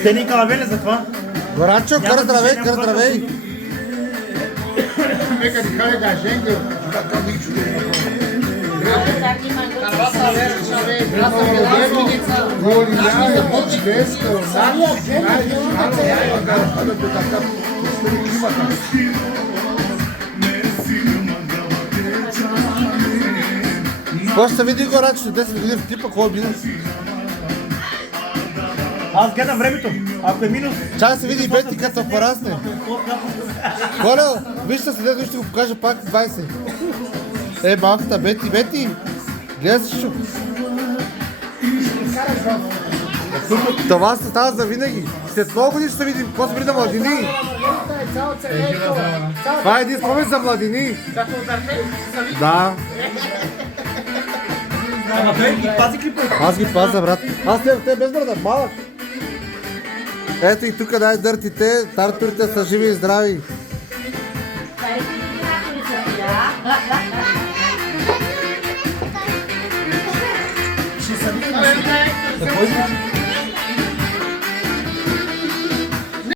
Стени калавели за това. Горанчо, кар здравей, кар здравей. Нека ти харе да женге. После се види Горанчо, 10 години в типа, кой е минус? Аз гледам времето. Ако е минус... Чакай се види и Бети като порасне. Колео, вижте следно, ще го покажа пак 20. Малката Бети. Гледай се, шук. Това се става за винаги. След много години ще се видим. Какво се види на младини? Това е един спомен за младини. Да. Пази клипа. Аз ги пазя, брат. Аз те без брада, малък. Ето и тук най-дъртите, тартурите са живи и здрави. Ще са видим.